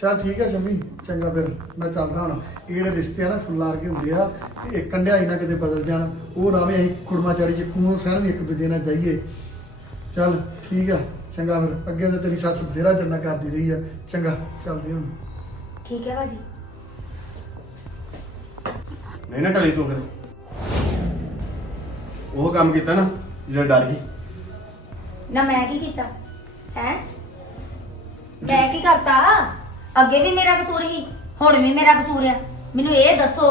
ਚੱਲ ਠੀਕ ਹੈ ਸ਼ੰਮੀ ਚੰਗਾ ਫਿਰ ਮੈਂ ਚੱਲਦਾ ਹੁਣ। ਇਹ ਜਿਹੜੇ ਰਿਸ਼ਤੇ ਆ ਨਾ ਫੁੱਲਾਂ ਵਰਗੇ ਹੁੰਦੇ ਆ ਤੇ ਇਹ ਕੰਡਿਆਈ ਨਾ ਕਿਤੇ ਬਦਲ ਜਾਣ। ਉਹ ਨਾ ਵੀ ਅਸੀਂ ਕੁੜਮਾ ਚਾੜੀ ਚ ਕੂਹ ਸਹਿਣ ਵੀ ਇੱਕ ਦੂਜੇ ਨਾਲ ਜਾਈਏ। ਚੱਲ ਠੀਕ ਆ ਚੰਗਾ ਫਿਰ। ਅੱਗੇ ਤਾਂ ਤੇਰੀ ਸੱਸ ਬਥੇਰਾ ਜੰਨਾ ਕਰਦੀ ਰਹੀ ਆ। ਚੰਗਾ ਚੱਲਦੀ ਹੁਣ। ਠੀਕ ਹੈ ਭਾਜੀ। ਨਹੀਂ ਨਾ ਟਲੀ ਤੂੰ ਫਿਰ। ਉਹ ਕੰਮ ਕੀਤਾ ਨਾ ਜਿਹੜਾ ਡਰ ਗਈ ਨਾ ਮੈਂ ਕੀ ਕੀਤਾ? ਹੈ? ਮੈਂ ਕੀ ਕਰਤਾ? ਅੱਗੇ ਵੀ ਮੇਰਾ ਕਸੂਰ ਹੀ ਹੁਣ ਵੀ ਮੇਰਾ ਕਸੂਰ ਹੈ ਮੈਨੂੰ ਇਹ ਦੱਸੋ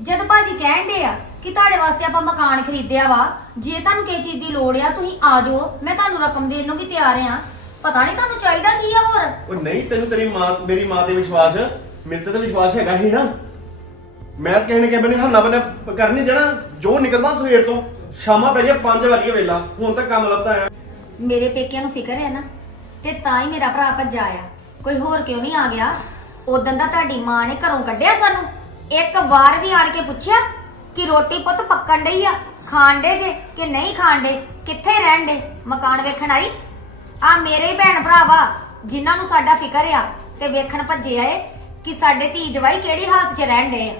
ਜਦ ਭਾਜੀ ਕਹਿੰਦੇ ਆ ਕਿ ਤੁਹਾਡੇ ਵਾਸਤੇ ਆਪਾਂ ਮਕਾਨ ਖਰੀਦਿਆ ਵਾ ਜੇ ਤੁਹਾਨੂੰ ਕਿਸੇ ਚੀਜ਼ ਦੀ ਲੋੜ ਆ ਤੁਸੀਂ ਆ ਜਾਓ ਮੈਂ ਤੁਹਾਨੂੰ ਰਕਮ ਦੇਣ ਨੂੰ ਵੀ ਤਿਆਰ ਆ। ਪਤਾ ਨਹੀਂ ਤੁਹਾਨੂੰ ਚਾਹੀਦਾ ਕੀ ਆ ਹੋਰ? ਉਹ ਨਹੀਂ ਤੈਨੂੰ ਤੇਰੀ ਮਾਂ ਮੇਰੀ ਮਾਂ ਤੇ ਵਿਸ਼ਵਾਸ ਮੇਰੇ ਤੇ ਤਾਂ ਵਿਸ਼ਵਾਸ ਹੈਗਾ ਹੀ ਨਾ। ਮੈਂ ਤਾਂ ਕਿਸੇ ਨੇ ਕਿਸੇ ਬਣੇ ਹੰਨਾ ਬਨੇ ਕਰ ਨਹੀਂ ਦੇਣਾ ਜੋ ਨਿਕਲਦਾ ਸਵੇਰ ਤੋਂ ਸ਼ਾਮਾਂ ਪੈ ਗਿਆ 5 ਵਜੇ ਵੇਲਾ ਹੁਣ ਤੱਕ ਕੰਮ ਲੱਭਦਾ ਆ। ਮੇਰੇ ਪੇਕਿਆਂ ਨੂੰ ਫਿਕਰ ਹੈ ਨਾ ਤੇ ਤਾਂ ਹੀ ਮੇਰਾ ਭਰਾ ਭੱਜਾ ਆ। ਕੋਈ ਹੋਰ ਕਿਉਂ ਨਹੀਂ ਆ ਗਿਆ? ਉਦੋਂ ਦਾ ਤੁਹਾਡੀ ਮਾਂ ਨੇ ਘਰੋਂ ਕੱਢਿਆ ਸਾਨੂੰ। ਇੱਕ ਵਾਰ ਵੀ ਆਣ ਕੇ ਪੁੱਛਿਆ ਕਿ ਰੋਟੀ ਪੁੱਤ ਪੱਕਣ ਡਈ ਆ? ਖਾਣ ਡੇ ਜੇ ਕਿ ਨਹੀਂ ਖਾਣ ਡੇ ਕਿੱਥੇ ਰਹਿਣ ਡੇ ਮਕਾਨ ਵੇਖਣ ਆਈ? ਆ ਮੇਰੇ ਹੀ ਭੈਣ ਭਰਾ ਵਾ, ਜਿਨ੍ਹਾਂ ਨੂੰ ਸਾਡਾ ਫਿਕਰ ਆ ਤੇ ਵੇਖਣ ਭੱਜੇ ਆਏ ਕਿ ਸਾਡੇ ਧੀ ਜਵਾਈ ਕਿਹੜੀ ਹਾਲਤ 'ਚ ਰਹਿਣ ਡੇ ਆ।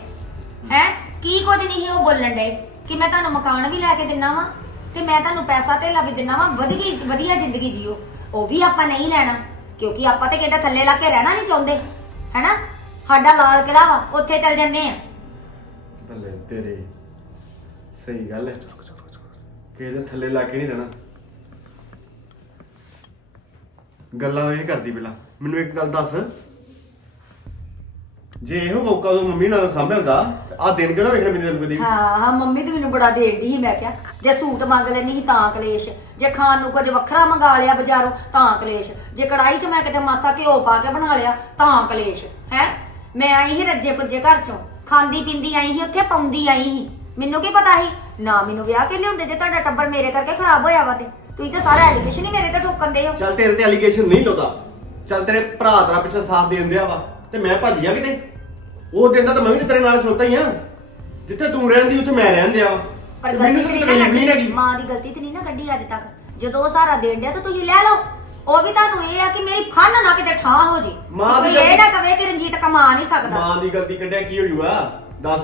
ਹੈ? ਕੀ ਕੁਝ ਨਹੀਂ ਉਹ ਬੋਲਣ ਡੇ ਕਿ ਮੈਂ ਤੁਹਾਨੂੰ ਮਕਾਨ ਵੀ ਲੈ ਕੇ ਦਿੰਨਾ ਵਾਂ ਤੇ ਮੈਂ ਤੁਹਾਨੂੰ ਪੈਸਾ ਧੇਲਾ ਵੀ ਦਿੰਨਾ ਵਾਂ, ਵਧੀਆ ਵਧੀਆ ਜ਼ਿੰਦਗੀ ਜੀਓ। ਉਹ ਵੀ ਆਪਾਂ ਨਹੀਂ ਲੈਣਾ। ਕਿਉਂਕਿ ਆਪਾਂ ਤੇ ਕਿਤੇ ਥੱਲੇ ਲੱਗ ਕੇ ਰਹਿਣਾ ਨਹੀਂ ਚਾਹੁੰਦੇ, ਹੈਨਾ? ਸਾਡਾ ਲਾਲ ਕਿਹੜਾ ਵਾ, ਉੱਥੇ ਚੱਲ ਜੰਨੇ ਆ। ਬੱਲੇ ਤੇਰੇ, ਸਹੀ ਗੱਲ ਹੈ। ਕਿਸੇ ਥੱਲੇ ਲਾ ਕੇ ਨਹੀਂ ਰਹਿਣਾ। ਗੱਲਾਂ ਇਹ ਕਰਦੀ ਪਹਿਲਾਂ। ਮੈਨੂੰ ਇੱਕ ਗੱਲ ਦੱਸ। ਜੇ ਇਹੋ ਮੌਕਾ ਉਹ ਮੰਮੀ ਨਾਲ ਸਾਂਭਿਆ ਹੁੰਦਾ ਆ ਦਿਨ ਕਿਹੜਾ ਵੇਖਣਾ ਮੈਨੂੰ ਤੈਨੂੰ ਕਦੀ ਹਾਂ ਹਾਂ ਮੰਮੀ ਤੇ ਮੈਨੂੰ ਬੜਾ ਦੇੜਦੀ ਸੀ ਮੈਂ ਕਿਹਾ ਜੇ ਸੂਟ ਮੰਗ ਲੈਣੀ ਸੀ ਤਾਂ ਕਲੇਸ਼ ਜੇ ਖਾਣ ਨੂੰ ਕੁਝ ਵੱਖਰਾ ਮੰਗਾ ਲਿਆ ਬਾਜ਼ਾਰੋਂ ਤਾਂ ਕਲੇਸ਼ ਜੇ ਕੜਾਈ 'ਚ ਮੈਂ ਕਿਤੇ ਮਾਸਾ ਘਿਓ ਪਾ ਕੇ ਬਣਾ ਲਿਆ ਤਾਂ ਕਲੇਸ਼ ਹੈ? ਮੈਂ ਆਈ ਸੀ ਰੱਜੇ ਪੁੱਜੇ ਘਰ 'ਚੋਂ ਖਾਂਦੀ ਪੀਂਦੀ ਆਈ ਸੀ ਉੱਥੇ ਪਾਉਂਦੀ ਆਈ ਸੀ ਮੈਨੂੰ ਕੀ ਪਤਾ ਸੀ? ਨਾ ਮੈਨੂੰ ਵਿਆਹ ਕੇ ਲਿਆਉਂਦੇ ਜੇ ਤੁਹਾਡਾ ਟੱਬਰ ਮੇਰੇ ਕਰਕੇ ਖਰਾਬ ਹੋਇਆ ਵਾ ਤੇ ਤੁਸੀਂ ਤਾਂ ਸਾਰਾ ਐਲੀਗੇਸ਼ਨ ਹੀ ਮੇਰੇ ਤੇ ਠੋਕਣ ਦੇ ਹੋ। ਚੱਲ ਤੇਰੇ ਤੇ ਅਲੀਗੇਸ਼ਨ ਨਹੀਂ ਲਾਉਂਦਾ ਚੱਲ ਤੇਰੇ ਭਰਾ ਤੇਰਾ ਪਿੱਛੇ ਸਾਥ ਦੇਣ ਦਿਆ ਵਾ ਤੇ ਮੈਂ ਭੱਜ ਗਿਆ ਕਿਤੇ? ਉਹ ਦਿਨ ਦਾ ਤਾਂ ਮੈਂ ਵੀ ਤਾਂ ਤੇਰੇ ਨਾਲ ਖਲੋਤਾ ਹੀ ਆ। ਜਿੱਥੇ ਤੂੰ ਰਹਿੰਦੀ ਉੱਥੇ ਮੈਂ ਰਹਿਣ ਦਿਆ। ਪਰ ਗਲਤੀ ਮੈਨੂੰ ਤੇ ਤਾਂ ਨਹੀਂ ਨਾ ਤਕਲੀਫ ਨਹੀਂ ਕੱਢੀ ਹੈਗੀ। ਮਾਂ ਦੀ ਗਲਤੀ ਤੇ ਨਹੀਂ ਨਾ ਕੱਢੀ ਅੱਜ ਤੱਕ। ਜਦੋਂ ਉਹ ਸਾਰਾ ਦੇਣ ਡਿਆ ਤਾਂ ਤੁਸੀਂ ਲੈ ਲਓ। ਉਹ ਵੀ ਤੁਹਾਨੂੰ ਇਹ ਆ ਕਿ ਮੇਰੀ ਫਨ ਨਾ ਕਿਤੇ ਠਾਂ ਹੋ ਜੇ। ਮਾਂ ਦੀ ਕੋਈ ਇਹ ਗਲਤੀ- ਨਾ ਕਵੇ ਕਿ ਰਣਜੀਤ ਕਮਾ ਨਹੀਂ ਸਕਦਾ। ਮਾਂ ਦੀ ਗਲਤੀ ਕੱਢਿਆ ਕੀ ਹੋ ਜੂਗਾ ਦੱਸ।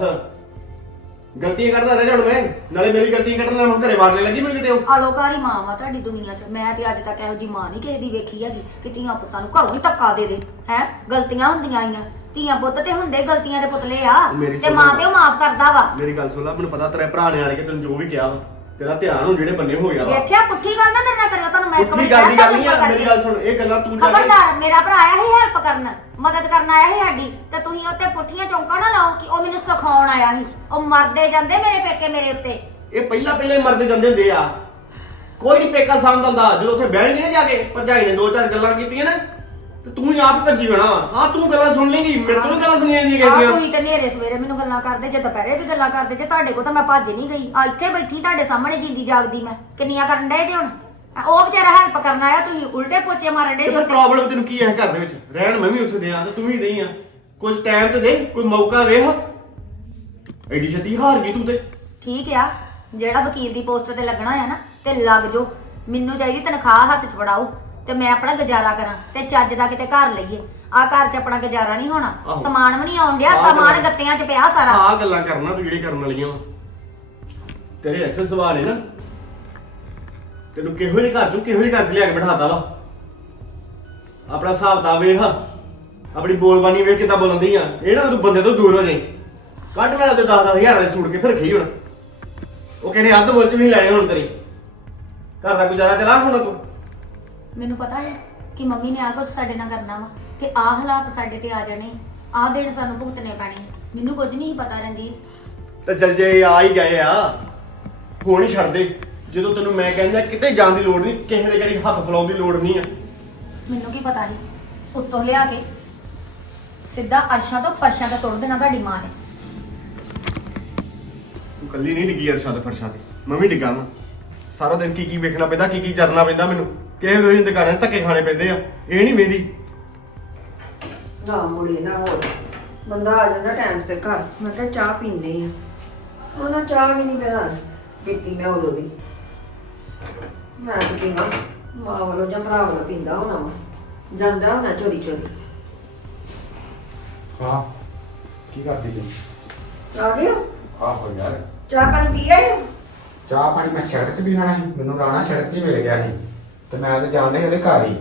ਗਲਤੀਆਂ ਕਰਦਾ ਰਹਿ ਜਾਣ ਮੈਂ ਨਾਲੇ ਮੇਰੀ ਗਲਤੀ ਕੱਢਣ ਨਾਲ ਹੁਣ ਘਰੇ ਮਾਰਨੇ ਲੱਗੀ ਮੈਨੂੰ ਕਿਤੇ ਉਹ। ਆਲੋਕਾਰੀ ਮਾਂ ਵਾ ਤੁਹਾਡੀ ਦੁਨੀਆ 'ਚ। ਮੈਂ ਤੇ ਅੱਜ ਤੱਕ ਇਹੋ ਜੀ ਮਾਂ ਨਹੀਂ ਕਿਸੇ ਦੀ ਵੇਖੀ ਹੈਗੀ ਕਿ ਧੀਆਂ ਪੁੱਤਾਂ ਨੂੰ ਘਰੋਂ ਹੀ ਧੱਕਾ ਦੇ ਦੇ ਹੈ? ਗਲਤੀਆਂ ਹੁੰਦੀਆਂ ਆਈਆਂ। ਧੀਆਂ ਪੁੱਤ ਤੇ ਹੁੰਦੇ ਗਲਤੀਆਂ ਦੇ ਪੁਤਲੇ ਆ। ਮੇਰੀ ਤੇ ਸੁਣ ਮਾਂ। ਪਿਓ ਮਾਫ ਕਰਦਾ ਵਾ। ਮੇਰੀ ਗੱਲ ਸੁਣ ਲੈ ਮੈਨੂੰ ਪਤਾ ਤੇਰੇ ਭਰਾ ਨੇ ਆਣ ਕੇ ਤੈਨੂੰ ਜੋ ਵੀ ਕਿਹਾ ਵਾ। ਤੇਰਾ ਧਿਆਨ ਹੁਣ ਜਿਹੜੇ ਬੰਨੇ ਹੋ ਗਿਆ ਵਾ। ਵੇਖਿਆ ਪੁੱਠੀ ਗੱਲ ਨਾ ਮੇਰੇ ਨਾਲ ਕਰਿਓ ਤੁਹਾਨੂੰ ਮੈਂ ਇੱਕ ਪੁੱਠੀ ਵਾਰੀ ਗੱਲ ਦੀ ਕਹਿ ਗੱਲ ਨਹੀਂ ਆ ਮੇਰੀ ਗੱਲ ਸੁਣ ਇਹ ਗੱਲਾਂ ਤੂੰ ਜਾ ਕੇ ਖਬਰਦਾਰ ਮੇਰਾ ਭਰਾ ਆਇਆ ਸੀ ਹੈਲਪ ਕਰਨ ਮਦਦ ਕਰਨ ਆਇਆ ਸੀ ਸਾਡੀ ਤੇ ਤੁਸੀਂ ਉੱਤੇ ਪੁੱਠੀਆਂ ਚੌਂਕਾਂ ਨਾ ਲਾਓ ਕਿ ਉਹ ਮੈਨੂੰ ਸਿਖਾਉਣ ਆਇਆ ਸੀ। ਉਹ ਮਰਦੇ ਜਾਂਦੇ ਮੇਰੇ ਪੇਕੇ ਮੇਰੇ ਉੱਤੇ। ਇਹ ਪਹਿਲਾਂ ਪਹਿਲਾਂ ਹੀ ਮਰਦੇ ਜਾਂਦੇ ਹੁੰਦੇ ਆ। ਕੋਈ ਨਹੀਂ ਪੇਕਾ ਸਾਂਭਦਾ ਜਦੋਂ ਉੱਥੇ ਬਹਿਣ ਨਹੀਂ ਨਾ ਜਾ ਕੇ ਭਰਜਾਈ ਨੇ ਦੋ ਚਾਰ ਗੱਲਾਂ ਕੀਤੀਆਂ ਨਾ। ਤੇ ਤੂੰ ਹੀ ਆਪ ਭੱਜੀ ਬਣਾ ਹਾਂ ਤੂੰ ਗੱਲਾਂ ਸੁਣ ਲੇਂਗੀ ਮੇਰੇ ਤੋਂ ਨੀ ਗੱਲਾਂ ਸੁਣੀਆਂ ਜਾਂਦੀਆਂ ਆ ਕਿਹਦੀਆਂ ਤੁਸੀਂ ਤੇ ਨੇਰੇ ਸਵੇਰੇ ਮੈਨੂੰ ਗੱਲਾਂ ਕਰਦੇ ਜੇ ਦੁਪਹਿਰੇ ਵੀ ਗੱਲਾਂ ਕਰਦੇ ਜੇ ਤੁਹਾਡੇ ਕੋਲ ਤਾਂ ਮੈਂ ਭੱਜ ਨਹੀਂ ਗਈ। ਆ ਇੱਥੇ ਬੈਠੀ ਤੁਹਾਡੇ ਸਾਹਮਣੇ ਜਿੰਦੀ ਜਾਗਦੀ ਮੈਂ। ਕਿੰਨੀਆਂ ਕਰਨ ਡਏ ਜੇ ਹੁਣ? ਆ ਉਹ ਵਿਚਾਰਾ ਹੈਲਪ ਕਰਨ ਆਇਆ ਤੁਸੀਂ ਉਲਟੇ ਪੋਚੇ ਮਾਰਨ ਡੇ ਤੇ ਫਿਰ ਪ੍ਰੋਬਲਮ ਤੈਨੂੰ ਕੀ ਹੈ ਘਰ ਦੇ ਵਿੱਚ? ਰਹਿਣ ਮੈਂ ਵੀ ਉੱਥੇ ਦੇ ਆ ਤੇ ਤੂੰ ਵੀ ਨਹੀਂ ਆ। ਕੁਝ ਟਾਈਮ ਤੇ ਦੇ ਕੋਈ ਮੌਕਾ ਵੇਖ। ਐਡੀ ਛੇਤੀ ਹਾਰ ਗਈ ਤੂੰ ਤੇ। ਠੀਕ ਆ ਜਿਹੜਾ ਵਕੀਲ ਦੀ ਪੋਸਟ ਤੇ ਲੱਗਣਾ ਆ ਨਾ ਤੇ ਲੱਗ ਜੋ ਮੈਨੂੰ ਚਾਹੀਦੀ ਤਨਖਾਹ ਹੱਥ 'ਚ ਫੜਾਓ ਤੇ ਮੈਂ ਆਪਣਾ ਗੁਜ਼ਾਰਾ ਕਰਾਂ ਤੇ ਚੱਜ ਦਾ ਕਿਤੇ ਘਰ ਲਈਏ। ਆ ਘਰ 'ਚ ਆਪਣਾ ਗੁਜ਼ਾਰਾ ਨਹੀਂ ਹੋਣਾ। ਆਹੋ। ਸਮਾਨ ਵੀ ਨਹੀਂ ਆਉਣ ਡਿਆ ਆਹ ਸਮਾਨ ਗੱਲਾਂ- ਗੱਤਿਆਂ 'ਚ ਪਿਆ ਸਾਰਾ। ਆਹ ਗੱਲਾਂ ਕਰਨਾ ਤੂੰ ਜਿਹੜੀ ਕਰਨ ਵਾਲੀਆਂ ਵਾਂ। ਤੇਰੇ ਐਸੇ ਸਵਾਲ ਨੇ ਨਾ। ਤੈਨੂੰ ਕਿਹੋ ਜਿਹੇ ਘਰ ਚੋਂ ਕਿਹੋ ਜਿਹੇ ਘਰ ਚ ਲਿਆ ਕੇ ਬਿਠਾਤਾ ਵਾ? ਆਪਣਾ ਹਿਸਾਬ ਤਾਂ ਵੇਖ। ਆਪਣੀ ਬੋਲਬਾਨੀ ਵੇਖ ਕਿੱਦਾਂ ਬੋਲਦੀ ਆ। ਇਹ ਨਾ ਤੂੰ ਬੰਦੇ ਤੋਂ ਦੂਰ ਹੋ ਜਾਈਂ। ਕੱਢ ਮੇਰਾ ਤੇ 10 ਹਜ਼ਾਰ ਵਾਲੇ ਸੂਟ ਕਿੱਥੇ ਰੱਖੀ ਹੁਣ। ਉਹ ਕਹਿੰਦੇ ਅੱਧ ਮੁੱਲ ਚ ਵੀ ਲੈਣੇ ਹੁਣ ਤੇਰੀ। ਘਰ ਦਾ ਗੁਜ਼ਾਰਾ ਚਲਾ ਹੁਣ ਤੂੰ। ਮੈਨੂੰ ਪਤਾ ਹੈ ਕਿ ਮੰਮੀ ਨੇ ਆ ਕੁਝ ਸਾਡੇ ਨਾਲ ਕਰਨਾ ਵਾ ਤੇ ਆ ਹਾਲਾਤ ਸਾਡੇ ਤੇ ਆ ਜਾਣੇ। ਆ ਦਿਨ ਸਾਨੂੰ ਭੁਗਤਣੇ ਪੈਣੇ। ਮੈਨੂੰ ਕੁਝ ਨਹੀਂ ਪਤਾ ਰਣਜੀਤ। ਤੇ ਜਲ ਜੇ ਆ ਹੀ ਗਏ ਆ ਹੁਣ ਹੀ ਛੱਡ ਦੇ। ਜਦੋਂ ਤੈਨੂੰ ਮੈਂ ਕਹਿੰਦਾ ਕਿਤੇ ਜਾਣ ਦੀ ਲੋੜ ਨਹੀਂ ਕਿਸੇ ਦੇ ਜਿਹੜੀ ਹੱਥ ਫਲਾਉਣ ਦੀ ਲੋੜ ਨਹੀਂ ਆ। ਮੈਨੂੰ ਕੀ ਪਤਾ ਸੀ? ਉੱਤੋਂ ਲਿਆ ਕੇ ਸਿੱਧਾ ਅਰਸ਼ਾਂ ਤੋਂ ਫਰਸ਼ਾਂ ਤੇ ਸੁੱਟ ਦੇਣਾ ਤੁਹਾਡੀ ਮਾਂ ਨੇ। ਤੂੰ ਕੱਲੀ ਨਹੀਂ ਡਿੱਗੀ ਅਰਸ਼ਾਂ ਤੇ ਫਰਸ਼ਾਂ ਤੇ। ਮੈਂ ਵੀ ਡਿੱਗਾ ਵਾਂ। ਸਾਰਾ ਦਿਨ ਕੀ ਕੀ ਵੇਖਣਾ ਪੈਂਦਾ ਕੀ ਕੀ ਚਰਨਾ ਪੈਂਦਾ ਮੈਨੂੰ। ਕਿਸੇ ਕੋਈ ਦੁਕਾਨਾਂ 'ਚ ਧੱਕੇ ਖਾਣੇ ਪੈਂਦੇ ਆ ਇਹ ਨਹੀਂ ਵੇਦੀ ਨਾ ਮੁੜੇ ਨਾ ਹੋਰ। ਬੰਦਾ ਆ ਜਾਂਦਾ ਟਾਈਮ ਸੇ ਘਰ। ਮੈਂ ਕਿਹਾ ਚਾਹ ਪੀਂਦੇ ਆ। ਉਹਨਾਂ ਚਾਹ ਵੀ ਨਹੀਂ ਪਿਆ ਪੀਤੀ ਮੈਂ ਉਦੋਂ ਦੀ। ਮੈਂ ਤਾਂ ਪੀਣਾ ਮਾਂ ਵੱਲੋਂ ਜਾਂ ਭਰਾ ਵੱਲੋਂ ਪੀਂਦਾ ਹੋਣਾ ਵਾ। ਜਾਂਦਾ ਹੋਣਾ ਚੋਰੀ ਚੋਰੀ। ਹਾਂ। ਕੀ ਕਰਦੀ ਤੂੰ ਆ ਗਏ ਹੋ ਆਹੋ ਯਾਰ। ਚਾਹ ਪਾਣੀ ਪੀ ਆਏ ਹੋ ਚਾਹ ਪਾਣੀ ਮੈਂ ਸੜਕ 'ਚ ਪੀਣਾ ਸੀ। ਮੈਨੂੰ ਰਾਣਾ ਸੜਕ 'ਚ ਹੀ ਮਿਲ ਗਿਆ ਸੀ। ਤੇ ਮੈਂ ਤੇ ਜਾਂਦੇ ਉਹਦੇ ਘਰ ਹੀ।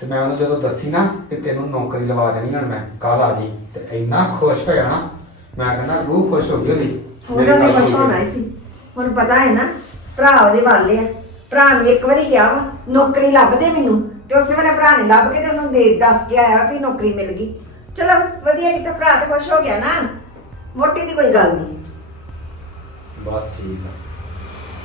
ਤੇ ਮੈਂ ਉਹਨੂੰ ਜਦੋਂ ਦੱਸੀ ਨਾ ਕਿ ਤੈਨੂੰ ਨੌਕਰੀ ਲਵਾ ਦੇਣੀ ਹੁਣ ਮੈਂ ਕੱਲ ਆ ਜੀ। ਤੇ ਇੰਨਾ ਖੁਸ਼ ਹੋਇਆ ਨਾ ਮੈਂ ਕਹਿੰਦਾ ਰੂਹ ਖੁਸ਼ ਹੋ ਗਈ ਉਹਦੀ। ਮੇਰੀ ਉਹਨਾਂ ਨੇ ਗੱਲ ਸੁਣ ਕੇ। ਸੀ। ਹੁਣ ਪਤਾ ਹੈ ਨਾ ਭਰਾ ਉਹਦੇ ਵਾਲੇ ਆ। ਭਰਾ ਨੇ ਇੱਕ ਵਾਰੀ ਕਿਹਾ ਵਾ ਨੌਕਰੀ ਲੱਭ ਦੇ ਮੈਨੂੰ। ਤੇ ਉਸੇ ਵੇਲੇ ਭਰਾ ਨੇ ਲੱਭ ਕੇ ਤੇ ਉਹਨੂੰ ਦੇ ਦੱਸ ਕੇ ਆਇਆ ਵੀ ਨੌਕਰੀ ਮਿਲ ਗਈ। ਚਲੋ ਵਧੀਆ ਕੀਤਾ ਭਰਾ ਤੇ ਖੁਸ਼ ਹੋ ਗਿਆ ਨਾ। ਮੋਟੀ ਦੀ ਕੋਈ ਗੱਲ ਨਹੀਂ। ਬਸ ਠੀਕ ਆ।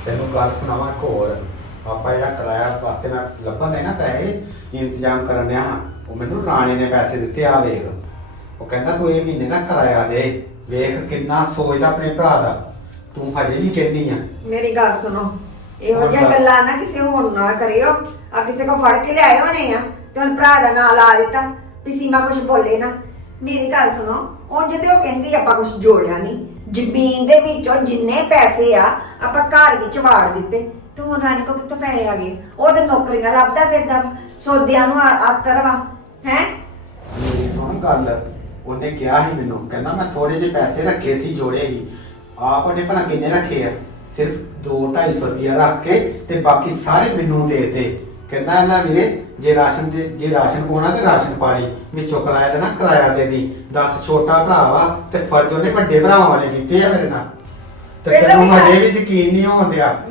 ਤੈਨੂੰ ਗੱਲ ਸੁਣਾਵਾਂ ਇੱਕ ਹੋਰ। ਆਪਾਂ ਜਿਹੜਾ ਕਿਰਾਇਆ ਵਾਸਤੇ ਮੈਂ ਲੱਭਣ ਦੇ ਨਾ ਪੈਸੇ ਇੰਤਜ਼ਾਮ ਕਰਨ ਡਿਆ ਹਾਂ ਉਹ ਮੈਨੂੰ ਰਾਣੇ ਨੇ ਪੈਸੇ ਦਿੱਤੇ ਆ ਵੇਖ ਉਹ ਕਹਿੰਦਾ ਤੂੰ ਇਹ ਮਹੀਨੇ ਦਾ ਕਿਰਾਇਆ ਦੇ ਵੇਖ ਕਿੰਨਾ ਸੋਚਦਾ ਆਪਣੇ ਭਰਾ ਦਾ। ਤੂੰ ਹਜੇ ਵੀ ਕਹਿੰਦੀ ਆ। ਮੇਰੀ ਗੱਲ ਸੁਣੋ ਇਹੋ ਜਿਹੀਆਂ। ਗੱਲਾਂ ਨਾ ਕਿਸੇ ਹੋਰ ਨਾਲ ਕਰਿਓ। ਆ ਕਿਸੇ ਕੋ ਫੜ ਕੇ ਲਿਆਏ ਹੋਣੇ ਆ ਤੇ ਹੁਣ ਭਰਾ ਦਾ ਨਾਂ ਲਾ ਦਿੱਤਾ ਵੀ ਸੀਮਾ ਕੁਝ ਬੋਲੇ ਨਾ। ਮੇਰੀ ਗੱਲ ਸੁਣੋ ਉਂਝ ਤੇ ਉਹ ਕਹਿੰਦੀ ਆਪਾਂ ਕੁਝ ਜੋੜਿਆ ਨਹੀਂ ਜ਼ਮੀਨ ਦੇ ਵਿੱਚੋਂ ਜਿੰਨੇ ਪੈਸੇ ਆ ਆਪਾਂ ਘਰ ਵਿੱਚ ਵਾੜ ਦਿੱਤੇ। ਤੇ ਹੁਣ ਰਾਣੀ ਕੋ ਕਿੱਥੋਂ ਪੈਸੇ ਆ ਗਏ। ਉਹ ਤੇ ਨੌਕਰੀਆਂ ਲੱਭਦਾ ਫਿਰਦਾ ਵਾ ਸੋਦਿਆਂ ਨੂੰ ਆਤਰ ਵਾ, ਹੈ? ਮੇਰੀ ਸੁਣ ਗੱਲ। ਉਹਨੇ ਕਿਹਾ ਸੀ ਮੈਨੂੰ, ਕਹਿੰਦਾ ਮੈਂ ਥੋੜੇ ਜਿਹੇ ਪੈਸੇ ਰੱਖੇ ਸੀ ਜੋੜੇਗੀ ਆਪ ਉਹਨੇ ਭਲਾ ਕਿੰਨੇ ਰੱਖੇ ਆ? ਸਿਰਫ 2-250 ਰੁਪਇਆ ਰੱਖ ਕੇ ਤੇ ਬਾਕੀ ਸਾਰੇ ਮੈਨੂੰ ਦੇ ਦੇ। ਕਹਿੰਦਾ ਨਾ ਵੀਰੇ, ਜੇ ਰਾਸ਼ਨ ਦੇ ਜੇ ਰਾਸ਼ਨ ਪਾਉਣਾ ਤੇ ਰਾਸ਼ਨ ਪਾਣੀ ਵਿੱਚੋਂ ਕਿਰਾਇਆ ਦੇਣਾ ਕਿਰਾਇਆ ਦੇ ਦੀ। ਦੱਸ ਛੋਟਾ ਭਰਾ ਵਾ ਤੇ ਫਰਜ਼ ਉਹਨੇ ਵੱਡੇ ਭਰਾਵਾਂ ਵਾਲੇ ਕੀਤੇ ਆ ਮੇਰੇ ਨਾਲ। ਤੇ ਪਹਿਲਾਂ ਤੈਨੂੰ ਵੀ ਹਜੇ ਵੀ ਯਕੀਨ ਨਹੀਂ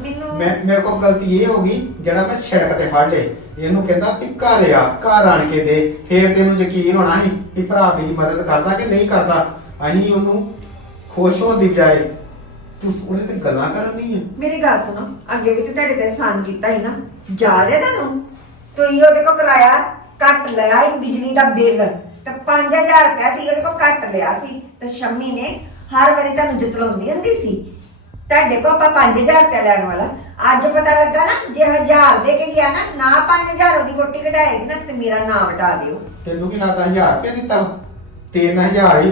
ਮੈਨੂੰ- ਮੈਂ ਮੇਰੇ ਕੋਲ ਗਲਤੀ ਇਹ ਹੋ ਗਈ ਜਿਹੜਾ ਮੈਂ ਸੜਕ ਤੇ ਫੜ ਲੇ ਇਹਨੂੰ ਕਹਿੰਦਾ ਵੀ ਘਰ ਆ ਘਰ ਆਣ ਕੇ ਦੇ। ਫੇਰ ਤੈਨੂੰ ਯਕੀਨ ਹੋਣਾ ਸੀ ਵੀ ਭਰਾ ਮੇਰੀ ਮਦਦ ਕਰਦਾ ਕਿ ਨਹੀਂ ਕਰਦਾ। ਅਸੀਂ ਉਹਨੂੰ ਖੁਸ਼ ਹੋਣ ਦੀ ਬਜਾਏ ਤੂੰ ਉਹਨੇ ਤੇ ਗੱਲਾਂ ਕਰਨੀ ਹੈ ਮੇਰੀ ਗੱਲ ਸੁਣੋ ਅੱਗੇ ਵੀ ਤੇ ਤੁਹਾਡੇ ਤੇ ਆਸਾਨ ਕੀਤਾ ਸੀ ਨਾ। ਜਾ ਰਿਹਾ ਤੁਹਾਨੂੰ? ਤੁਸੀਂ ਉਹਦੇ ਕੋ ਕਿਰਾਇਆ ਕੱਟ ਲਿਆ ਹੀ ਬਿਜਲੀ ਦਾ ਬਿੱਲ। ਤੇ 5000 ਰੁਪਇਆ ਤੁਸੀਂ ਉਹਦੇ ਕੋ ਕੱਟ ਲਿਆ ਸੀ। ਤੇ ਸ਼ੰਮੀ ਨੇ ਹਰ ਵਾਰੀ ਤੁਹਾਨੂੰ ਜਿਤਲਾਉਂਦੀ ਹੁੰਦੀ ਸੀ। ਤੁਹਾਡੇ ਕੋ ਆਪਾਂ 5000 ਰੁਪਇਆ ਲੈਣ ਵਾਲਾ। ਅੱਜ ਪਤਾ ਲੱਗਾ ਨਾ ਜੇ 1000 ਦੇ ਕੇ ਗਿਆ ਨਾ ਨਾ 5000 ਉਹਦੀ ਕੋਟੀ ਕਢਾਏਗੀ ਨਾ ਤੇ ਮੇਰਾ ਨਾਮ ਹਟਾ ਦਿਓ। ਤੈਨੂੰ ਕੀ ਲੱਗਦਾ 1000 ਰੁਪਏ ਦਿੱਤਾ? 3000 ਹੀ।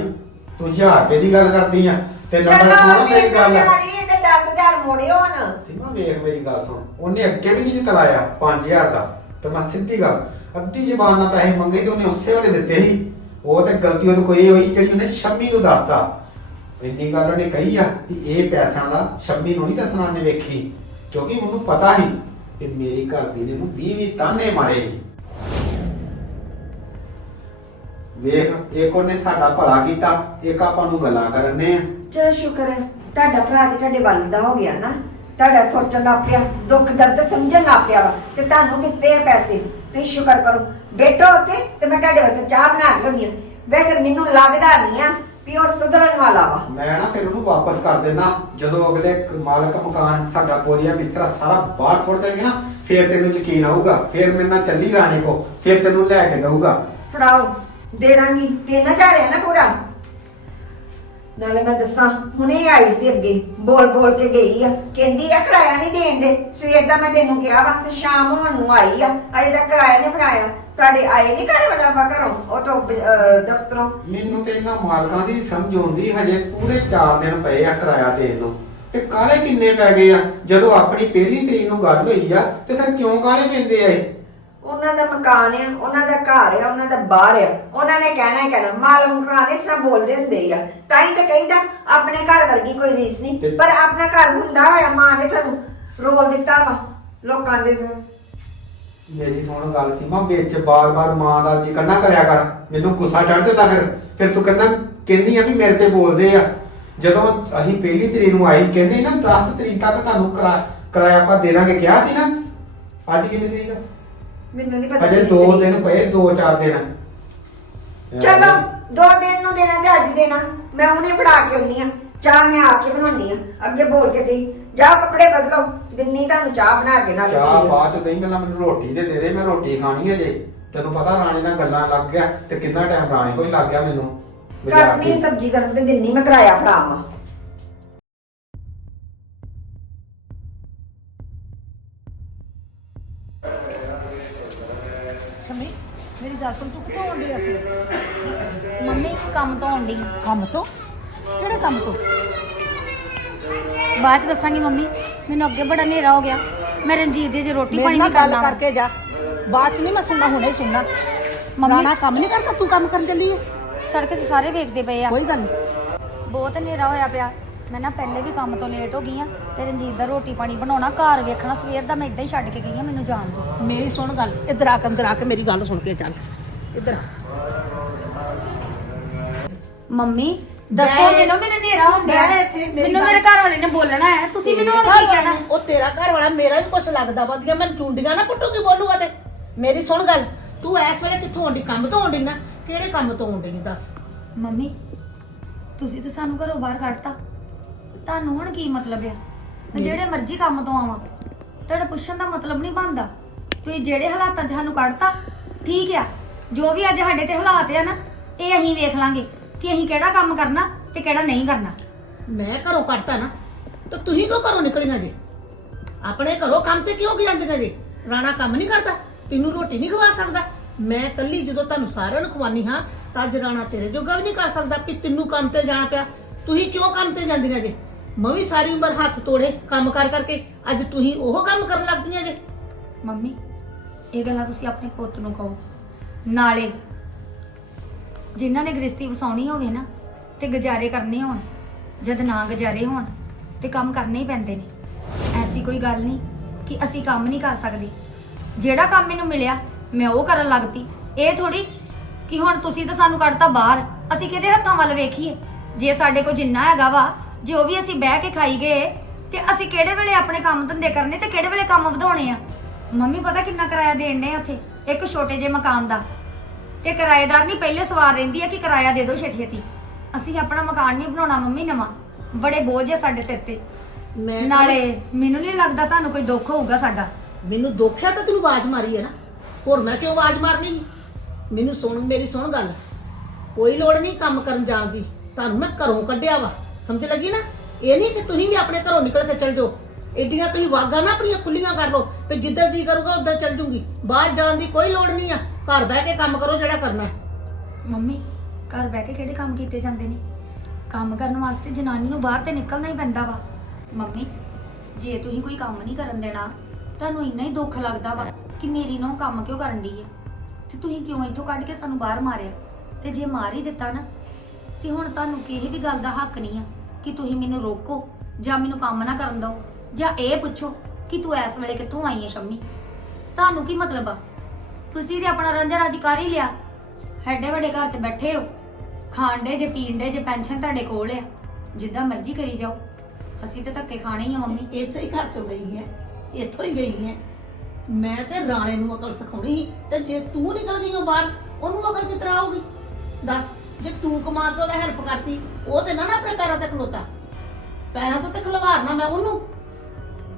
ਤੂੰ 1000 ਰੁਪਏ ਦੀ ਗੱਲ ਕਰਦੀ ਆ। ਤੇ ਨੰਬਰ ਸੁਣ ਮੇਰੀ ਗੱਲ। 3000 ਹੀ ਤੇ 10000 ਮੋੜਿਓ ਹੁਣ। ਸੀਮਾ ਵੇਖ ਮੇਰੀ ਗੱਲ ਸੁਣ। ਉਹਨੇ ਅੱਗੇ ਵੀ ਨਹੀਂ ਜਿਤਲਾਇਆ 5000 ਦਾ। ਤੇ ਮੈਂ ਸਿੱਧੀ ਗੱਲ ਅੱਧੀ ਜ਼ਬਾਨ ਨਾਲ ਪੈਸੇ ਮੰਗੇ ਤੇ ਉਹਨੇ ਉਸੇ ਵੇਲੇ ਦਿੱਤੇ ਸੀ। ਉਹ ਤੇ ਗਲਤੀ ਉਹਦੇ ਕੋਈ ਹੋਈ ਜਿਹੜੀ ਉਹਨੇ ਸ਼ੰਮੀ ਨੂੰ ਦੱਸਤਾ। ਇੰਨੀ ਗੱਲ ਉਹਨੇ ਕਹੀ ਆ ਕਿ ਇਹ ਪੈਸਿਆਂ ਦਾ ਸ਼ੰਮੀ ਨੂੰ ਨਹੀਂ ਦੱਸਣਾ ਉਹਨੇ ਵੇਖੀ। ਕਿਉਂਕਿ ਉਹਨੂੰ ਪਤਾ ਸੀ ਕਿ ਮੇਰੀ ਘਰ ਦੀ ਨੇ ਨੂੰ 20 20 ਤਾਨੇ ਮਾਰੇ ਸੀ। ਵੇਖ, ਇੱਕ ਉਹਨੇ ਸਾਡਾ ਭਲਾ ਕੀਤਾ, ਇੱਕ ਆਪਾਂ ਨੂੰ ਗੱਲਾਂ ਕਰਨੇ ਆ। ਚਲੋ ਸ਼ੁਕਰ ਹੈ, ਤੁਹਾਡਾ ਭਰਾ ਤੇ ਤੁਹਾਡੇ ਵੱਲ ਦਾ ਹੋ ਗਿਆ ਨਾ। ਤੁਹਾਡਾ ਸੋਚਣ ਲੱਗ ਪਿਆ, ਦੁੱਖ ਦਰਦ ਸਮਝਣ ਲੱਗ ਪਿਆ ਵਾ ਤੇ ਤੁਹਾਨੂੰ ਦਿੱਤੇ ਆ ਪੈਸੇ। ਤੁਸੀਂ ਸ਼ੁਕਰ ਕਰੋ। ਬੈਠੋ ਉੱਥੇ ਤੇ ਮੈਂ ਤੁਹਾਡੇ ਵਾਸਤੇ ਚਾਹ ਬਣਾ ਕੇ ਲਿਆਉਣੀ ਹਾਂ। ਵੈਸੇ ਮੈਨੂੰ ਲੱਗਦਾ ਨਹੀਂ ਆ ਵੀ ਉਹ ਸੁਧਰਨ ਵਾਲਾ ਵਾ। ਮੈਂ ਨਾ ਫਿਰ ਉਹਨੂੰ ਵਾਪਸ ਕਰ ਦੇਣਾ ਜਦੋਂ ਅਗਲੇ ਮਾਲਕ ਮਕਾਨ ਸਾਡਾ ਪੋਰੀਆ ਬਿਸਤਰਾ ਸਾਰਾ ਬਾਹਰ ਸੁੱਟ ਦੇਣਗੇ ਨਾ ਫਿਰ ਤੈਨੂੰ ਯਕੀਨ ਆਊਗਾ। ਫਿਰ ਮੇਰੇ ਨਾਲ ਚੱਲੀ ਰਾਣੀ ਕੋ ਫਿਰ ਤੈਨੂੰ ਲੈ ਕੇ ਦਊਗਾ। ਫੜਾਓ ਦੇ ਦਾਂਗੀ ਤਿੰਨ ਹਜ਼ਾਰ ਹੈ ਨਾ ਪੂਰਾ। ਨਾਲੇ ਮੈਂ ਦੱਸਾਂ ਹੁਣੇ ਆਈ ਸੀ ਅੱਗੇ। ਬੋਲ ਬੋਲ ਕੇ ਗਈ ਆ। ਕਹਿੰਦੀ ਆ ਕਿਰਾਇਆ ਨਹੀਂ ਦੇਣ ਦੇ। ਸਵੇਰ ਦਾ ਮੈਂ ਤੈਨੂੰ ਕਿਹਾ ਵਾ ਤੇ ਸ਼ਾਮ ਹੋਣ ਨੂੰ ਆਈ ਆ। ਅਜੇ ਤੱਕ ਕਿਰਾਇਆ ਨਹੀਂ ਫੜਾਇਆ। ਤੁਹਾਡੇ ਆਏ ਨਹੀਂ ਘਰ ਵਾਲਾ ਵਾ ਘਰੋਂ ਉਹ ਤੋਂ ਅਹ, ਦਫ਼ਤਰੋਂ? ਮੈਨੂੰ ਤੇ ਇਹਨਾਂ ਮਾਲਕਾਂ ਦੀ ਸਮਝ ਆਉਂਦੀ ਹਜੇ ਪੂਰੇ 4 ਦਿਨ ਪਏ ਆ ਕਿਰਾਇਆ ਦੇਣ ਨੂੰ। ਤੇ ਕਾਲੇ ਕਿੰਨੇ ਪੈ ਗਏ ਆ? ਜਦੋਂ ਆਪਣੀ ਪਹਿਲੀ ਤਰੀਕ ਨੂੰ ਗੱਲ ਹੋਈ ਆ ਤੇ ਫਿਰ ਕਿਉਂ ਕਾਲੇ ਪੈਂਦੇ ਆ ਇਹ? ਉਹਨਾਂ ਦਾ ਮਕਾਨ ਆ ਉਹਨਾਂ ਦਾ ਘਰ ਆ ਉਹਨਾਂ ਦਾ ਬਾਹਰ ਆ। ਉਹਨਾਂ ਨੇ ਕਹਿਣਾ ਹੀ ਕਹਿਣਾ ਮਾਲ ਮੁਕਰਾਨੇ ਇਸ ਤਰ੍ਹਾਂ ਬੋਲਦੇ ਹੁੰਦੇ ਆ। ਤਾਂ ਹੀ ਤਾਂ ਕਹੀਦਾ ਆਪਣੇ ਘਰ ਵਰਗੀ ਕੋਈ ਰੀਸ ਨਹੀਂ ਤੇ- ਪਰ ਆਪਣਾ ਘਰ ਹੁੰਦਾ ਹੋਇਆ ਮਾਂ ਨੇ ਤੁਹਾਨੂੰ ਰੋਲ ਦਿੱਤਾ ਵਾ ਲੋਕਾਂ ਦੇ ਮੇਰੀ ਸੁਣ ਗੱਲ ਸੀ ਮੈਂ ਵਿੱਚ ਬਾਰ-ਬਾਰ ਮਾਂ ਦਾ ਜ਼ਿਕਰ ਨਾ ਕਰਿਆ ਕਰ। ਮੈਨੂੰ ਗੁੱਸਾ ਚੜ ਜਾਂਦਾ ਫਿਰ। ਫਿਰ ਤੂੰ ਕਹਿੰਦਾ ਕਹਿੰਦੀ ਆ ਵੀ ਮੇਰੇ ਤੇ ਬੋਲਦੇ ਆ। ਜਦੋਂ ਅਸੀਂ ਪਹਿਲੀ ਤਰੀਕ ਨੂੰ ਆਈ ਕਹਿੰਦੇ ਨਾ 10 ਤਰੀਕ ਤੱਕ ਤੁਹਾਨੂੰ ਕਿਰਾ- ਕਿਰਾਇਆ ਆਪਾਂ ਦੇ ਦਾਂਗੇ। ਕਿਹਾ ਸੀ ਨਾ ਅੱਜ ਕਿੰਨੀ ਤਰੀਕ ਆ? ਮੈਨੂੰ ਨਹੀਂ ਪਤਾ ਅਜੇ ਕਿੰਨੀ 2 ਤਰੀਕ। ਦਿਨ ਪਏ 2-4 ਦਿਨ। ਚਲੋ ਦੋ ਦਿਨ ਨੂੰ ਦੇਣਾ ਤੇ ਅੱਜ ਦੇਣਾ। ਮੈਂ ਹੁਣੇ ਫੜਾ ਕੇ ਆਉਣੀ ਆ। ਚਾਹ ਮੈਂ ਆ ਕੇ ਬਣਾਉਣੀ ਆ। ਅੱਗੇ ਬੋਲ ਕੇ ਗਈ ਜਾ ਕੱਪੜੇ ਬਦਲੋ ਦਿੰਨੀ ਤੁਹਾਨੂੰ ਚਾਹ ਬਣਾ ਕੇ ਨਾਲ ਚਾਹ ਬਾਅਦ ਚ ਦੇਈਂ ਪਹਿਲਾਂ ਮੈਨੂੰ ਰੋਟੀ ਦੇ ਦੇ ਦੇ ਮੈਂ ਰੋਟੀ ਖਾਣੀ ਹੈ ਜੇ। ਤੈਨੂੰ ਪਤਾ ਰਾਣੀ ਨਾਲ ਗੱਲਾਂ ਲੱਗ ਗਿਆ ਤੇ ਕਿੰਨਾ ਟਾਈਮ ਰਾਣੀ ਕੋਈ ਲੱਗ ਗਿਆ ਮੈਨੂੰ। ਬਾਜ਼ਾਰ 'ਚ। ਕੱਟਣੀ ਸਬਜ਼ੀ ਕਰਨ ਤੇ ਦਿੰਨੀ ਮੈਂ ਕਿਰਾਇਆ ਫੜਾਵਾਂ। ਸ਼ਮੀ ਮੇਰੀ ਗੱਲ ਸੁਣ ਤੂੰ ਕਿੱਥੋਂ ਆਉਂਦੀ ਆ ਫਿਰ? ਮੰਮੀ ਕੰਮ ਤੋਂ ਆਉਂਦੀ ਕੰਮ ਤੋਂ? ਕਿਹੜੇ ਕੰਮ ਤੋਂ? ਬਾਅਦ ਚ ਦੱਸਾਂਗੀ ਮੰਮੀ। ਮੈਨੂੰ ਅੱਗੇ ਬੜਾ ਹਨੇਰਾ ਹੋ ਗਿਆ। ਮੈਂ ਰਣਜੀਤ ਦੀ ਜੇ ਰੋਟੀ ਮੇਰੇ ਪਾਣੀ ਨਾਲ ਗੱਲ ਕਰਨਾ। ਕਰਕੇ ਜਾ। ਚ ਨਹੀਂ ਮੈਂ ਸੁਣਨਾ ਹੁਣੇ ਸੁਣਨਾ। ਮੰਮੀ- ਰਾਣਾ ਕੰਮ ਨਹੀਂ ਕਰਦਾ ਤੂੰ ਕੰਮ ਕਰਨ ਚੱਲੀ ਹੈ ਸੜਕ 'ਚ ਸਾਰੇ ਵੇਖਦੇ ਪਏ ਆ। ਕੋਈ ਗੱਲ ਨਹੀਂ। ਬਹੁਤ ਹਨੇਰਾ ਹੋਇਆ ਪਿਆ। ਮੈਂ ਨਾ ਪਹਿਲੇ ਵੀ ਕੰਮ ਤੋਂ ਲੇਟ ਹੋ ਗਈ ਆ ਤੇ ਰਣਜੀਤ ਦਾ ਰੋਟੀ ਪਾਣੀ ਬਣਾਉਣਾ ਘਰ ਵੇਖਣਾ ਸਵੇਰ ਦਾ ਮੈਂ ਇਦਾਂ ਹੀ ਛੱਡ ਕੇ ਗਈ ਆ ਮੈਨੂੰ ਜਾਣ ਦਿਓ ਮੇਰੀ ਸੁਣ ਗੱਲ। ਇੱਧਰ ਆ ਕੇ ਅੰਦਰ ਆ ਕੇ ਮੇਰੀ ਗੱਲ ਸੁਣ ਕੇ ਚੱਲ। ਇੱਧਰ ਆ। ਮੰਮੀ ਦੱਸੋ ਮੈਂ- ਮੈਨੂੰ ਮੈਨੂੰ ਹਨੇਰਾ ਹੋ ਗਿਆ। ਮੈਂ ਇੱਥੇ ਮੇਰੀ ਮੈਨੂੰ ਮੇਰੇ ਘਰ ਵਾਲੇ ਨੇ ਬੋਲਣਾ ਹੈ। ਤੁਸੀਂ ਮੈਨੂੰ ਹੁਣ ਕੀ ਕਹਿਣਾ? ਉਹ ਤੇਰਾ ਘਰ ਵਾਲਾ ਮੇਰਾ ਵੀ ਕੁਛ ਲੱਗਦਾ ਵਧੀਆ ਮੈਂ ਚੁੰਡੀਆਂ ਨਾ ਕੁੱਟੂਗੀ ਬੋਲੂਗਾ ਤੇ। ਮੇਰੀ ਸੁਣ ਗੱਲ ਤੂੰ ਇਸ ਵੇਲੇ ਕਿੱਥੋਂ ਆਉਂਦੀ? ਕੰਮ ਤੋਂ ਆਉਂਦੀ ਨਾ? ਕਿਹੜੇ ਕੰਮ ਤੋਂ ਆਉਂਦੀ ਦੱਸ। ਮੰਮੀ ਤੁਸੀਂ ਤਾਂ ਸਾਨੂੰ ਘਰੋਂ ਬਾਹਰ ਕੱਢਤਾ। ਤੁਹਾਨੂੰ ਹੁਣ ਕੀ ਮਤਲਬ ਆ? ਮੈਂ ਜਿਹੜੇ ਮਰਜ਼ੀ ਕੰਮ ਤੋਂ ਆਵਾਂ। ਤੁਹਾਡਾ ਪੁੱਛਣ ਦਾ ਮਤਲਬ ਨਹੀਂ ਬਣਦਾ। ਤੁਸੀਂ ਜਿਹੜੇ ਹਾਲਾਤਾਂ 'ਚ ਸਾਨੂੰ ਕੱਢਤਾ ਠੀਕ ਆ। ਜੋ ਵੀ ਅੱਜ ਸਾਡੇ ਤੇ ਹਾਲਾਤ ਆ ਨਾ ਇਹ ਅਸੀਂ ਵੇਖ ਲਾਂਗੇ। ਕਿ ਅਸੀਂ ਕਿਹੜਾ ਕੰਮ ਕਰਨਾ ਤੇ ਕਿਹੜਾ ਨਹੀਂ ਕਰਨਾ? ਮੈਂ ਘਰੋਂ ਕੱਢਤਾ ਨਾ ਤਾਂ ਤੁਸੀਂ ਕਿਉਂ ਘਰੋਂ ਨਿਕਲੀਆਂ ਜੀ? ਆਪਣੇ ਘਰੋਂ ਕੰਮ ਤੇ ਕਿਉਂ ਜਾਂਦੀਆਂ ਜੀ? ਰਾਣਾ ਕੰਮ ਨਹੀਂ ਕਰਦਾ ਤੈਨੂੰ ਰੋਟੀ ਨਹੀਂ ਖਵਾ ਸਕਦਾ। ਮੈਂ ਕੱਲੀ ਜਦੋਂ ਤੁਹਾਨੂੰ ਸਾਰਿਆਂ ਨੂੰ ਖਵਾਨੀ ਹਾਂ ਤਾਂ ਅੱਜ ਰਾਣਾ ਤੇਰੇ ਜੋਗਾ ਵੀ ਨਹੀਂ ਕਰ ਸਕਦਾ ਕਿ ਤੈਨੂੰ ਕੰਮ ਤੇ ਜਾਣਾ ਪਿਆ। ਤੁਸੀਂ ਕਿਉਂ ਕੰਮ ਤੇ ਜਾਂਦੀਆਂ ਜੀ? ਮੈਂ ਵੀ ਸਾਰੀ ਉਮਰ ਹੱਥ ਤੋੜੇ ਕੰਮ ਕਰ ਕਰਕੇ ਅੱਜ ਤੁਸੀਂ ਉਹ ਕੰਮ ਕਰਨ ਲੱਗ ਪਈਆਂ ਜੀ। ਮੰਮੀ ਇਹ ਗੱਲਾਂ ਤੁਸੀਂ ਆਪਣੇ ਪੁੱਤ ਨੂੰ ਕਹੋ। ਨਾਲੇ ਜਿਨ੍ਹਾਂ ਨੇ ਗ੍ਰਸਤੀ ਵਸਾਉਣੀ ਹੋਵੇ ਨਾ, ਤੇ ਗੁਜ਼ਾਰੇ ਕਰਨੇ ਹੋਣ, ਜਦ ਨਾ ਗੁਜ਼ਾਰੇ ਹੋਣ, ਤੇ ਕੰਮ ਕਰਨੇ ਹੀ ਪੈਂਦੇ ਨੇ। ਐਸੀ ਕੋਈ ਗੱਲ ਨਹੀਂ ਕਿ ਅਸੀਂ ਕੰਮ ਨਹੀਂ ਕਰ ਸਕਦੇ। ਜਿਹੜਾ ਕੰਮ ਮੈਨੂੰ ਮਿਲਿਆ, ਮੈਂ ਉਹ ਕਰਨ ਲੱਗ ਪਈ। ਇਹ ਥੋੜੀ ਕਿ ਹੁਣ ਤੁਸੀਂ ਤਾਂ ਸਾਨੂੰ ਕੱਢਤਾ ਬਾਹਰ। ਅਸੀਂ ਕਿਹਦੇ ਹੱਥਾਂ ਵੱਲ ਵੇਖੀਏ? ਜੇ ਸਾਡੇ ਕੋਲ ਜਿੰਨਾ ਹੈਗਾ ਵਾ, ਜੇ ਉਹ ਵੀ ਅਸੀਂ ਬਹਿ ਕੇ ਖਾਈ ਗਏ, ਤੇ ਅਸੀਂ ਕਿਹੜੇ ਵੇਲੇ ਆਪਣੇ ਕੰਮ ਧੰਦੇ ਕਰਨੇ ਤੇ ਕਿਹੜੇ ਵੇਲੇ ਕੰਮ ਵਧਾਉਣੇ ਆ? ਮੰਮੀ ਪਤਾ ਕਿੰਨਾ ਕਿਰਾਇਆ ਦੇਣ ਨੇ ਉੱਥੇ? ਇੱਕ ਛੋਟੇ ਜਿਹੇ ਮਕਾਨ ਦਾ। ਤੇ ਕਿਰਾਏਦਾਰ ਨਹੀਂ ਪਹਿਲੇ ਸਵਾਰ ਰਹਿੰਦੀ ਆ ਕਿ ਕਿਰਾਇਆ ਦੇ ਦਿਓ ਛੇਤੀ ਛੇਤੀ। ਅਸੀਂ ਆਪਣਾ ਮਕਾਨ ਨਹੀਂ ਬਣਾਉਣਾ ਮੰਮੀ ਨਵਾਂ। ਬੜੇ ਬੋਝ ਆ ਸਾਡੇ ਸਿਰ ਤੇ। ਮੈਂ ਨਾਲੇ ਮੈਨੂੰ ਨਹੀਂ ਲੱਗਦਾ ਤੁਹਾਨੂੰ ਕੋਈ ਦੁੱਖ ਹੋਊਗਾ ਸਾਡਾ। ਮੈਨੂੰ ਦੁੱਖਿਆ ਤਾਂ ਤੈਨੂੰ ਆਵਾਜ਼ ਮਾਰੀ ਹੈ ਨਾ। ਹੋਰ ਮੈਂ ਕਿਉਂ ਆਵਾਜ਼ ਮਾਰਨੀ? ਮੈਨੂੰ ਸੁਣ ਮੇਰੀ ਸੁਣ ਗੱਲ। ਕੋਈ ਲੋੜ ਨਹੀਂ ਕੰਮ ਕਰਨ ਜਾਣ ਦੀ। ਤੁਹਾਨੂੰ ਮੈਂ ਘਰੋਂ ਕੱਢਿਆ ਵਾ। ਸਮਝ ਲੱਗੀ ਨਾ? ਇਹ ਨਹੀਂ ਕਿ ਤੁਸੀਂ ਵੀ ਆਪਣੇ ਘਰੋਂ ਨਿਕਲ ਕੇ ਚੱਲ ਜਾਓ। ਏਡੀਆਂ ਤੁਸੀਂ ਵਾਗਾ ਨਾ ਆਪਣੀਆਂ ਖੁੱਲੀਆਂ ਕਰ ਲਓ। ਤੇ ਜਿੱਧਰ ਜੀ ਕਰੂਗਾ ਉਧਰ ਚੱਲ ਜੂਗੀ। ਬਾਹਰ ਜਾਣ ਦੀ ਕੋਈ ਲੋੜ ਨਹੀਂ ਆ। ਘਰ ਬਹਿ ਕੇ ਕੰਮ ਕਰੋ ਜਿਹੜਾ ਕਰਨਾ ਹੈ। ਮੰਮੀ, ਘਰ ਬਹਿ ਕੇ ਕਿਹੜੇ ਕੰਮ ਕੀਤੇ ਜਾਂਦੇ ਨੇ? ਕੰਮ ਕਰਨ ਵਾਸਤੇ ਜਨਾਨੀ ਨੂੰ ਬਾਹਰ ਤੇ ਨਿਕਲਣਾ ਹੀ ਪੈਂਦਾ ਵਾ। ਮੰਮੀ, ਜੇ ਤੁਸੀਂ ਕੋਈ ਕੰਮ ਨਹੀਂ ਕਰਨ ਦੇਣਾ, ਤੁਹਾਨੂੰ ਇੰਨਾ ਹੀ ਦੁੱਖ ਲੱਗਦਾ ਵਾ ਕਿ ਮੇਰੀ ਨੂੰ ਕੰਮ ਕਿਉਂ ਕਰਨ ਦੀ ਹੈ ਤੇ ਤੁਸੀਂ ਕਿਉਂ ਇੱਥੋਂ ਕੱਢ ਕੇ ਸਾਨੂੰ ਬਾਹਰ ਮਾਰਿਆ? ਤੇ ਜੇ ਮਾਰ ਹੀ ਦਿੱਤਾ ਨਾ, ਤੇ ਹੁਣ ਤੁਹਾਨੂੰ ਕਿਸੇ ਵੀ ਗੱਲ ਦਾ ਹੱਕ ਨਹੀਂ ਆ ਕਿ ਤੁਸੀਂ ਮੈਨੂੰ ਰੋਕੋ ਜਾਂ ਮੈਨੂੰ ਕੰਮ ਨਾ ਕਰਨ ਦਿਓ। ਜਾਂ ਇਹ ਪੁੱਛੋ ਕਿ ਤੂੰ ਇਸ ਵੇਲੇ ਕਿੱਥੋਂ ਆਈ ਹੈ ਸ਼ੰਮੀ? ਤੁਹਾਨੂੰ ਕੀ ਮਤਲਬ ਆ? ਤੁਸੀਂ ਤੇ ਆਪਣਾ ਰੰਜਨ ਰਾਜ ਕਰ ਹੀ ਲਿਆ। ਹੈਡੇ ਵੱਡੇ ਘਰ 'ਚ ਬੈਠੇ ਹੋ। ਖਾਂਡੇ ਜੇ ਪੀਂਡੇ ਜੇ, ਪੈਨਸ਼ਨ ਤੁਹਾਡੇ ਕੋਲ ਆ। ਜਿੱਦਾਂ ਮਰਜ਼ੀ ਕਰੀ ਜਾਓ। ਅਸੀਂ ਤੇ ਧੱਕੇ ਖਾਣੇ ਹੀ ਆ, ਮੰਮੀ। ਇਸੇ ਹੀ ਘਰ ਚੋਂ ਗਈ ਹੈ। ਇੱਥੋਂ ਹੀ ਗਈ ਹੈ। ਮੈਂ ਤੇ ਰਾਣੇ ਨੂੰ ਅਕਲ ਸਿਖਾਉਣੀ ਸੀ। ਤੇ ਜੇ ਤੂੰ ਨਿਕਲ ਗਈ ਉਹ ਬਾਹਰ, ਉਹਨੂੰ ਅਕਲ ਕਿਸ ਤਰ੍ਹਾਂ ਆਊਗੀ? ਦੱਸ, ਜੇ ਤੂੰ ਕਮਾ ਕੇ ਉਹਦਾ ਹੈਲਪ ਕਰਤੀ, ਉਹ ਤੇ ਨਾ ਨਾ ਆਪਣੇ ਪੈਰਾਂ ਤੇ ਖਲੋਤਾ। ਪੈਰਾਂ ਤੋਂ ਤੇ ਖਲਵਾਰਨਾ ਮੈਂ ਉਹਨੂੰ।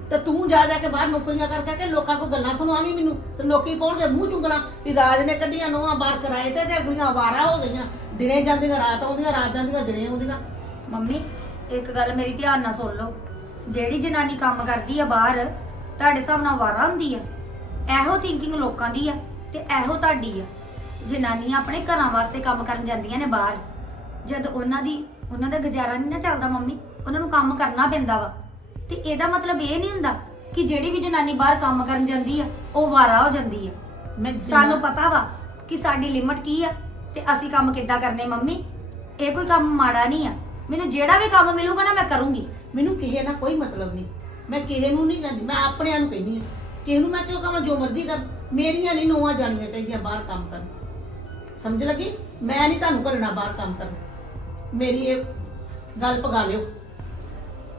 ਤੇ ਤੂੰ ਜਾ ਜਾ ਕੇ ਬਾਹਰ ਨੌਕਰੀਆਂ ਕਰ ਕਰਕੇ ਲੋਕਾਂ ਕੋਲ ਗੱਲਾਂ ਸੁਣਾਵੀਂ ਮੈਨੂੰ। ਤੇ ਲੋਕੀ ਪਾਉਣਗੇ ਮੂੰਹ ਚੁੰਗਣਾ ਵੀ ਰਾਜ ਨੇ ਕੱਢੀਆਂ, ਨੋਹਾਂ ਬਾਹਰ ਕਰਾਏ ਤੇ ਤੇ ਅਗਲੀਆਂ ਆਵਾਰਾ ਹੋ ਗਈਆਂ। ਦਿਨੇ ਜਾਂਦੀਆਂ, ਰਾਤ ਆਉਂਦੀਆਂ, ਰਾਤ ਜਾਂਦੀਆਂ, ਦਿਨੇ ਆਉਂਦੀਆਂ। ਮੰਮੀ, ਇੱਕ ਗੱਲ ਮੇਰੀ ਧਿਆਨ ਨਾਲ ਸੁਣ ਲਓ। ਜਿਹੜੀ ਜਨਾਨੀ ਕੰਮ ਕਰਦੀ ਆ ਬਾਹਰ, ਤੁਹਾਡੇ ਹਿਸਾਬ ਨਾਲ ਵਾਰਾ ਹੁੰਦੀ ਆ। ਇਹੋ ਥਿੰਕਿੰਗ ਲੋਕਾਂ ਦੀ ਆ ਤੇ ਇਹੋ ਤੁਹਾਡੀ ਆ। ਜਨਾਨੀਆਂ ਆਪਣੇ ਘਰਾਂ ਵਾਸਤੇ ਕੰਮ ਕਰਨ ਜਾਂਦੀਆਂ ਨੇ ਬਾਹਰ। ਜਦ ਉਹਨਾਂ ਦੀ ਉਹਨਾਂ ਦਾ ਗੁਜ਼ਾਰਾ ਨਹੀਂ ਨਾ ਚੱਲਦਾ ਮੰਮੀ, ਉਹਨਾਂ ਨੂੰ ਕੰਮ ਕਰਨਾ ਪੈਂਦਾ ਵਾ। ਤੇ ਇਹਦਾ ਮਤਲਬ ਇਹ ਨਹੀਂ ਹੁੰਦਾ ਕਿ ਜਿਹੜੀ ਵੀ ਜਨਾਨੀ ਬਾਹਰ ਕੰਮ ਕਰਨ ਜਾਂਦੀ ਆ ਉਹ ਵਾਰਾ ਹੋ ਜਾਂਦੀ ਆ। ਮੈਂ ਸਾਨੂੰ ਪਤਾ ਵਾ ਕਿ ਸਾਡੀ ਲਿਮਟ ਕੀ ਆ ਤੇ ਅਸੀਂ ਕੰਮ ਕਿੱਦਾਂ ਕਰਨੇ ਮੰਮੀ? ਇਹ ਕੋਈ ਕੰਮ ਮਾੜਾ ਨਹੀਂ ਆ। ਮੈਨੂੰ ਜਿਹੜਾ ਵੀ ਕੰਮ ਮਿਲੂਗਾ ਨਾ ਮੈਂ ਕਰੂੰਗੀ। ਮੈਨੂੰ ਕਿਸੇ ਨਾਲ ਕੋਈ ਮਤਲਬ ਨਹੀਂ। ਮੈਂ ਕਿਸੇ ਨੂੰ ਨਹੀਂ ਕਹਿੰਦੀ ਮੈਂ ਆਪਣਿਆਂ ਨੂੰ ਕਹਿੰਦੀ ਹਾਂ। ਕਿਸੇ ਨੂੰ ਮੈਂ ਕਿਉਂ ਕਹਾਂ ਜੋ ਮਰਜ਼ੀ ਕਰ। ਮੇਰੀਆਂ ਨਹੀਂ ਨੋਆਂ ਜਾਣੀਆਂ ਚਾਹੀਦੀਆਂ ਬਾਹਰ ਕੰਮ ਕਰਨ। ਸਮਝ ਲੱਗੀ? ਮੈਂ ਨਹੀਂ ਤੁਹਾਨੂੰ ਘੱਲਣਾ ਬਾਹਰ ਕੰਮ ਕਰਨ। ਮੇਰੀ ਇਹ ਗੱਲ ਪਗਾ ਲਿਓ।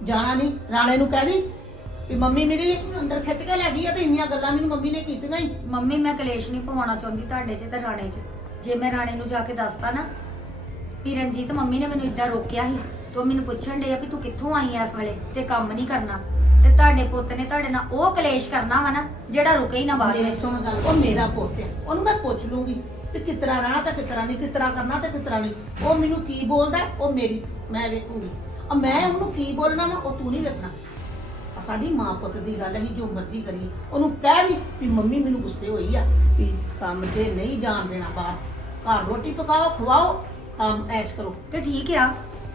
ਜਾਣਾ ਨਹੀਂ ਰਾਣੇ ਨੂੰ ਕਹਿ ਦੀ ਵੀ ਮੰਮੀ ਮੇਰੀ ਅੰਦਰ ਖਿੱਚ ਕੇ ਲੈ ਗਈ ਆ ਤੇ ਇੰਨੀਆਂ ਗੱਲਾਂ ਮੈਨੂੰ ਮੰਮੀ ਨੇ ਕੀਤੀਆਂ ਹੀ ਮੰਮੀ ਮੈਂ ਕਲੇਸ਼ ਨਹੀਂ ਪਵਾਉਣਾ ਚਾਹੁੰਦੀ ਤੁਹਾਡੇ 'ਚ ਤੇ ਰਾਣੇ 'ਚ। ਜੇ ਮੈਂ ਰਾਣੇ ਨੂੰ ਜਾ ਕੇ ਦੱਸਤਾ ਨਾ ਵੀ ਰਣਜੀਤ ਮੰਮੀ ਨੇ ਮੈਨੂੰ ਇਦਾਂ ਰੋਕਿਆ ਸੀ ਤੇ ਮੈਨੂੰ ਪੁੱਛਣ ਡੇ ਆ ਵੀ ਤੂੰ ਕਿੱਥੋਂ ਆਈ ਐ ਇਸ ਵੇਲੇ ਤੇ ਕੰਮ ਨਹੀਂ ਕਰਨਾ। ਤੇ ਤੁਹਾਡੇ ਪੁੱਤ ਨੇ ਤੁਹਾਡੇ ਨਾਲ ਉਹ ਕਲੇਸ਼ ਕਰਨਾ ਵਾ ਨਾ ਜਿਹੜਾ ਰੁਕੇ ਹੀ ਨਾ ਬਾਹਰ ਮੇਰੀ ਵਿੱਚ। ਸੁਣ ਗੱਲ ਉਹ ਮੇਰਾ ਪੁੱਤ ਹੈ ਉਹਨੂੰ ਮੈਂ ਪੁੱਛ ਲੂੰਗੀ ਕਿ ਕਿਸ ਤਰ੍ਹਾਂ ਰਹਿਣਾ ਤੇ ਕਿਸ ਤਰ੍ਹਾਂ ਨਹੀਂ ਕਿਸ ਤਰ੍ਹਾਂ ਕਰਨਾ ਤੇ ਕਿਸ ਤਰ੍ਹਾਂ ਨਹੀਂ। ਉਹ ਮੈਨੂੰ ਕੀ ਬੋਲਦਾ ਉਹ ਮੇਰੀ ਮੈਂ ਵੇਖੂੰਗੀ। ਆ ਮੈਂ ਉਹਨੂੰ ਕੀ ਬੋਲਣਾ ਵਾ ਉਹ ਤੂੰ ਨਹੀਂ ਵੇਖਣਾ। ਆ ਸਾਡੀ ਮਾਂ ਪੁੱਤ ਦੀ ਗੱਲ ਹੈ ਜੋ ਮਰਜ਼ੀ ਕਰੀਏ। ਉਹਨੂੰ ਕਹਿ ਦੀ ਵੀ ਮੰਮੀ ਮੈਨੂੰ ਗੁੱਸੇ ਹੋਈ ਆ ਵੀ ਕੰਮ ਤੇ ਨਹੀਂ ਜਾਣ ਦੇਣਾ ਬਾਹਰ। ਘਰ ਰੋਟੀ ਪਕਾਓ ਖਵਾਓ ਕੰਮ ਐਸ਼ ਕਰੋ। ਤੇ ਠੀਕ ਆ।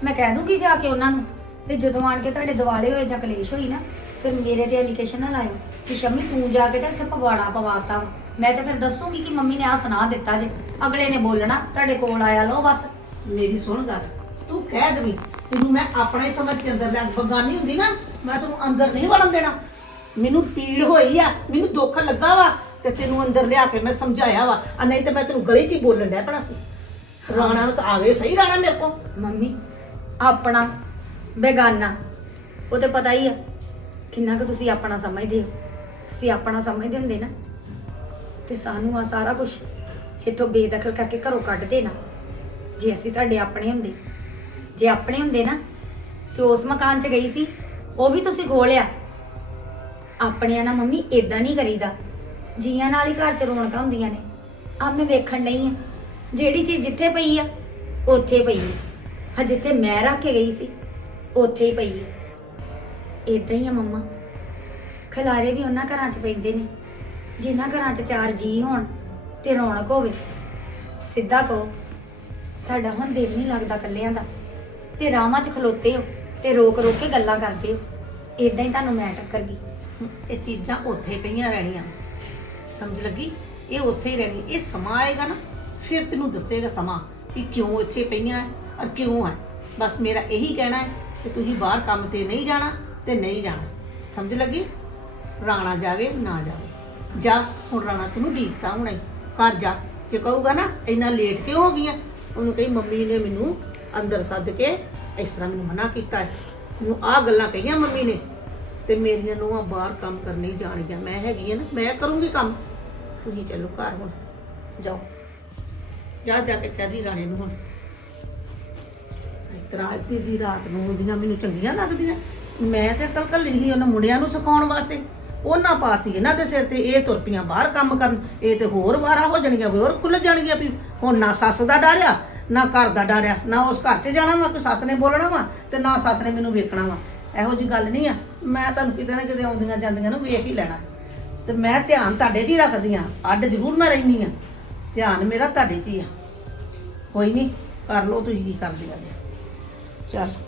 ਮੈਂ ਕਹਿ ਦੂੰਗੀ ਜਾ ਕੇ ਉਹਨਾਂ ਨੂੰ। ਤੇ ਜਦੋਂ ਆਣ ਕੇ ਤੁਹਾਡੇ ਦਿਵਾਲੇ ਹੋਏ ਜਾਂ ਕਲੇਸ਼ ਹੋਈ ਨਾ ਫਿਰ ਮੇਰੇ ਤੇ ਐਲੀਗੇਸ਼ਨ ਨਾ ਲਾਇਓ ਕਿ ਸ਼ਮੀ ਤੂੰ ਜਾ ਕੇ ਤੇ ਇੱਥੇ ਪਵਾੜਾ ਪਵਾਤਾ ਵਾ। ਮੈਂ ਤਾਂ ਫਿਰ ਦੱਸੂਗੀ ਕਿ ਮੰਮੀ ਨੇ ਆ ਸੁਣਾ ਦਿੱਤਾ ਜੇ। ਅਗਲੇ ਨੇ ਬੋਲਣਾ ਤੁਹਾਡੇ ਕੋਲ ਆਇਆ ਲਓ ਬਸ। ਮੇਰੀ ਸੁਣ ਗੱਲ। ਤੂੰ ਕਹਿ ਦੇਵੀਂ ਤੈਨੂੰ ਮੈਂ ਆਪਣਾ ਹੀ ਸਮਝ ਕੇ ਅੰਦਰ ਲੈ ਬਗਾਨੀ ਹੁੰਦੀ ਨਾ, ਮੈਂ ਤੈਨੂੰ ਅੰਦਰ ਨਹੀਂ ਵੜਨ ਦੇਣਾ। ਮੈਨੂੰ ਪੀੜ ਹੋਈ ਆ, ਮੈਨੂੰ ਦੁੱਖ ਲੱਗਾ ਵਾ, ਤੇ ਤੈਨੂੰ ਅੰਦਰ ਲਿਆ ਕੇ ਮੈਂ ਸਮਝਾਇਆ ਵਾ। ਆ ਨਹੀਂ ਤੇ ਮੈਂ ਤੈਨੂੰ ਗਲੀ 'ਚ ਹੀ ਬੋਲਣ ਡਿਆ ਪਣਾ ਸੀ। ਰਾਣਾ ਨੂੰ ਤਾਂ ਆਵੇ ਸਹੀ ਰਾਣਾ ਮੇਰੇ ਕੋਲ। ਮੰਮੀ, ਆਪਣਾ ਬੇਗਾਨਾ, ਉਹ ਤੇ ਪਤਾ ਹੀ ਆ, ਕਿੰਨਾ ਕੁ ਤੁਸੀਂ ਆਪਣਾ ਸਮਝਦੇ ਹੋ। ਤੁਸੀਂ ਆਪਣਾ ਸਮਝਦੇ ਹੁੰਦੇ ਨਾ, ਤੇ ਸਾਨੂੰ ਆ ਸਾਰਾ ਕੁਝ ਇੱਥੋਂ ਬੇਦਖਲ ਕਰਕੇ ਘਰੋਂ ਕੱਢ ਦੇਣਾ। ਜੇ ਅਸੀਂ ਤੁਹਾਡੇ ਆਪਣੇ ਹੁੰਦੇ ਜੇ ਆਪਣੇ ਹੁੰਦੇ ਨਾ, ਤੇ ਉਸ ਮਕਾਨ 'ਚ ਗਈ ਸੀ, ਉਹ ਵੀ ਤੁਸੀਂ ਖੋਲਿਆ। ਆਪਣਿਆਂ ਨਾਲ ਮੰਮੀ ਇਦਾਂ ਨਹੀਂ ਕਰੀਦਾ। ਜੀਆਂ ਨਾਲ ਹੀ ਘਰ 'ਚ ਰੌਣਕਾਂ ਹੁੰਦੀਆਂ ਨੇ। ਆ ਮੈਂ ਵੇਖਣ ਨਹੀਂ ਆ, ਜਿਹੜੀ ਚੀਜ਼ ਜਿੱਥੇ ਪਈ ਆ, ਉੱਥੇ ਪਈ ਆ। ਹਾਂ ਜਿੱਥੇ ਮੈਂ ਰੱਖ ਕੇ ਗਈ ਸੀ, ਉੱਥੇ ਹੀ ਪਈ ਆ। ਇਦਾਂ ਹੀ ਆ ਮੰਮਾ। ਖਲਾਰੇ ਵੀ ਉਹਨਾਂ ਘਰਾਂ 'ਚ ਪੈਂਦੇ ਨੇ। ਜਿਨ੍ਹਾਂ ਘਰਾਂ 'ਚ ਚਾਰ ਜੀ ਹੋਣ ਤੇ ਰੌਣਕ ਹੋਵੇ, ਸਿੱਧਾ ਕਹੋ, ਤੁਹਾਡਾ ਹੁਣ ਦਿਲ ਨਹੀਂ ਲੱਗਦਾ ਕੱਲਿਆਂ ਦਾ। ਤੇ ਰਾਵਾਂ 'ਚ ਖਲੋਤੇ ਹੋ ਤੇ ਰੋਕ ਰੋਕ ਕੇ ਗੱਲਾਂ ਕਰਦੇ ਹੋ। ਇਦਾਂ ਹੀ ਤੁਹਾਨੂੰ ਮੈਂ ਟੱਕਰ ਗਈ। ਇਹ ਚੀਜ਼ਾਂ ਉੱਥੇ ਪਈਆਂ ਰਹਿਣੀਆਂ। ਸਮਝ ਲੱਗੀ? ਇਹ ਉੱਥੇ ਹੀ ਰਹਿਣੀ। ਇਹ ਸਮਾਂ ਆਏਗਾ ਨਾ, ਫਿਰ ਤੈਨੂੰ ਦੱਸੇਗਾ ਸਮਾਂ ਕਿ ਕਿਉਂ ਇੱਥੇ ਪਈਆਂ ਹੈ ਔਰ ਕਿਉਂ ਹੈ ਬਸ ਮੇਰਾ ਇਹੀ ਕਹਿਣਾ ਹੈ ਕਿ ਤੁਸੀਂ ਬਾਹਰ ਕੰਮ ਤੇ ਨਹੀਂ ਜਾਣਾ ਤੇ ਨਹੀਂ ਜਾਣਾ। ਸਮਝ ਲੱਗੀ? ਰਾਣਾ ਜਾਵੇ, ਨਾ ਜਾਵੇ। ਜਾ, ਹੁਣ ਰਾਣਾ ਤੈਨੂੰ ਦੀਪਤਾ ਹੁਣਾ ਹੀ ਘਰ ਜਾ। ਜੇ ਕਹੂਗਾ ਨਾ, ਇੰਨਾ ਲੇਟ ਕਿਉਂ ਹੋ ਗਈਆਂ? ਉਹਨੂੰ ਕਹੀ, ਮੰਮੀ ਨੇ ਮੈਨੂੰ ਅੰਦਰ ਸੱਦ ਕੇ ਇਸ ਤਰ੍ਹਾਂ ਮੈਨੂੰ ਮਨਾ ਕੀਤਾ ਹੈ। ਮੈਨੂੰ ਆਹ ਗੱਲਾਂ ਕਹੀਆਂ ਮੰਮੀ ਨੇ ਤੇ ਮੇਰੀਆਂ ਨੂੰਹਾਂ ਬਾਹਰ ਕੰਮ ਕਰਨੀ ਜਾਣਗੀਆਂ। ਮੈਂ ਹੈਗੀ ਆ ਨਾ, ਮੈਂ ਕਰੂੰਗੀ ਕੰਮ। ਤੁਸੀਂ ਚੱਲੋ ਘਰ ਹੁਣ, ਜਾਓ। ਜਾ ਜਾ ਕੇ ਕਹਦੀ ਰਾਣੇ ਨੂੰ ਹੁਣ। ਇਤਰਾ ਦੀ ਰਾਤ ਨੂੰ ਉਹਦੀਆਂ ਮੈਨੂੰ ਚੰਗੀਆਂ ਲੱਗਦੀਆਂ। ਮੈਂ ਤੇ ਕੱਲ ਕੱਲ ਹੀ ਉਹਨਾਂ ਮੁੰਡਿਆਂ ਨੂੰ ਸਿਖਾਉਣ ਵਾਸਤੇ। ਉਹਨਾਂ ਪਾਤੀ ਇਹਨਾਂ ਦੇ ਸਿਰ ਤੇ, ਇਹ ਤੁਰ ਪਈਆਂ ਬਾਹਰ ਕੰਮ ਕਰਨ। ਇਹ ਤੇ ਹੋਰ ਵਾਰਾ ਹੋ ਜਾਣਗੀਆਂ, ਹੋਰ ਖੁੱਲ ਜਾਣਗੀਆਂ ਵੀ। ਹੁਣ ਨਾ ਸੱਸ ਦਾ ਡਰਿਆ ਨਾ ਘਰ ਦਾ ਡਰਿਆ ਨਾ ਉਸ ਘਰ 'ਚ ਜਾਣਾ ਵਾ ਕੋਈ ਸੱਸ ਨੇ ਬੋਲਣਾ ਵਾ ਤੇ ਨਾ ਸੱਸ ਨੇ ਮੈਨੂੰ ਵੇਖਣਾ ਵਾ। ਇਹੋ ਜੀ ਗੱਲ ਨਹੀਂ ਆ। ਮੈਂ ਤੁਹਾਨੂੰ ਕਿਤੇ ਨਾ ਕਿਤੇ ਆਉਂਦੀਆਂ ਜਾਂਦੀਆਂ ਨੂੰ ਵੇਖ ਹੀ ਲੈਣਾ। ਤੇ ਮੈਂ ਧਿਆਨ ਤੁਹਾਡੇ 'ਚ ਹੀ ਰੱਖਦੀ ਆ, ਅੱਡ ਜ਼ਰੂਰ ਮੈਂ ਰਹਿਨੀ ਆ। ਧਿਆਨ ਮੇਰਾ ਤੁਹਾਡੇ 'ਚ ਹੀ ਆ। ਕੋਈ ਨਹੀਂ, ਕਰ ਲਓ ਤੁਸੀਂ ਕੀ ਕਰਦੇ ਆ। ਚੱਲ।